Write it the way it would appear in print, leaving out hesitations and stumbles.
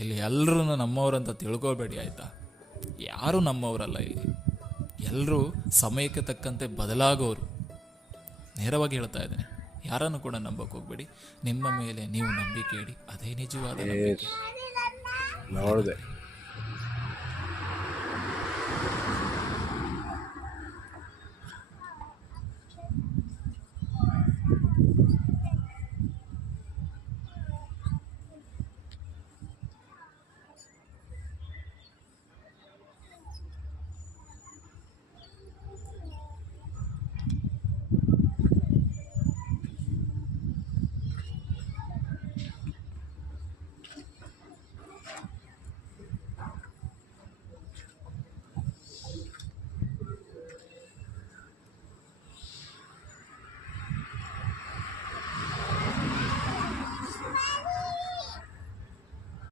ಇಲ್ಲಿ ಎಲ್ಲರೂ ನಮ್ಮವರಂತ ತಿಳ್ಕೊಬೇಡಿ ಆಯಿತಾ. ಯಾರೂ ನಮ್ಮವರಲ್ಲ ಇಲ್ಲಿ, ಎಲ್ಲರೂ ಸಮಯಕ್ಕೆ ತಕ್ಕಂತೆ ಬದಲಾಗೋರು. ನೇರವಾಗಿ ಹೇಳ್ತಾ ಇದ್ದೇನೆ, ಯಾರನ್ನು ಕೂಡ ನಂಬಕ್ಕೆ ಹೋಗ್ಬೇಡಿ. ನಿಮ್ಮ ಮೇಲೆ ನೀವು ನಂಬಿಕೆ ಇಡಿ, ಅದೇ ನಿಜವಾದ ನಂಬಿಕೆ. ನೋಡಿದೆ